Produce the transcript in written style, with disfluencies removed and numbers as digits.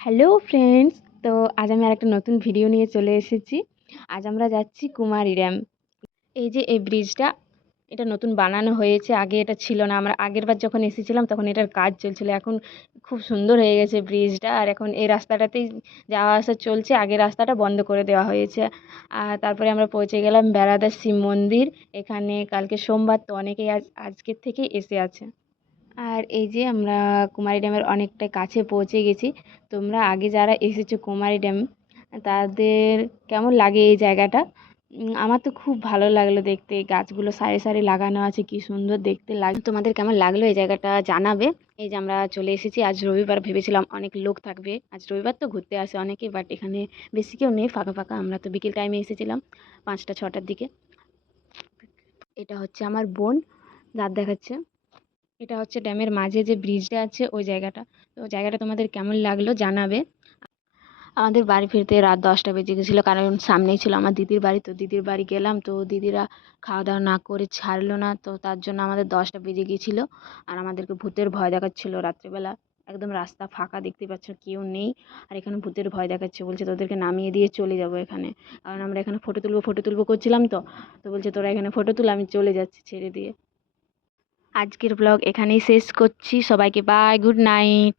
Hello friends. তো আজ আমি আরেকটা নতুন ভিডিও নিয়ে চলে এসেছি। আজ আমরা যাচ্ছি কুমারী ড্যাম। এই যে এই ব্রিজটা, এটা নতুন বানানো হয়েছে, আগে এটা ছিল না। আমরা আগেরবার যখন এসেছিলাম তখন এটার কাজ চলছিল। এখন খুব সুন্দর হয়ে গেছে ব্রিজটা, আর এখন এই রাস্তাটাতেই যাওয়া আসা চলছে। আগের রাস্তাটা বন্ধ করে দেওয়া হয়েছে। আর তারপরে আমরা পৌঁছে গেলাম বেড়াদার শিব মন্দির। এখানে কালকে সোমবার, তো অনেকেই আজকের থেকেই এসে আছে। আর এই যে আমরা কুমারী ড্যামের অনেকটা কাছে পৌঁছে গেছি। তোমরা আগে যারা এসেছো কুমারী ড্যাম, তাদের কেমন লাগে এই জায়গাটা? আমার তো খুব ভালো লাগলো দেখতে। গাছগুলো সারি সারি লাগানো আছে, কি সুন্দর দেখতে লাগে। তোমাদের কেমন লাগলো এই জায়গাটা জানাবে। এই যে আমরা চলে এসেছি। আজ রবিবার, ভেবেছিলাম অনেক লোক থাকবে, আজ রবিবার তো ঘুরতে আসে অনেকে, বাট এখানে বেশি কেউ নেই, ফাঁকা ফাঁকা। আমরা তো বিকেল টাইমে এসেছিলাম, 5টা 6টার দিকে। এটা হচ্ছে আমার বোন, দাঁত দেখাচ্ছে। এটা হচ্ছে ড্যামের মাঝে যে ব্রিজটা আছে ওই জায়গাটা। তো জায়গাটা তোমাদের কেমন লাগলো জানাবে। আমাদের বাড়ি ফিরতে রাত 10টা বেজে গেছিলো, কারণ সামনেই ছিল আমার দিদির বাড়ি। তো দিদির বাড়ি গেলাম, তো দিদিরা খাওয়া দাওয়া না করে ছাড়লো না, তো তার জন্য আমাদের 10টা বেজে গিয়েছিলো। আর আমাদেরকে ভূতের ভয় দেখাচ্ছিল রাত্রেবেলা। একদম রাস্তা ফাঁকা, দেখতে পাচ্ছ কেউ নেই। আর এখানে ভূতের ভয় দেখাচ্ছে, বলছে তোদেরকে নামিয়ে দিয়ে চলে যাবো এখানে। কারণ আমরা এখানে ফটো তুলবো করছিলাম। তো তো বলছে তোরা এখানে ফটো তুল, আমি চলে যাচ্ছি ছেড়ে দিয়ে। আজকের ব্লগ এখানেই শেষ করছি। সবাইকে বাই, গুড নাইট।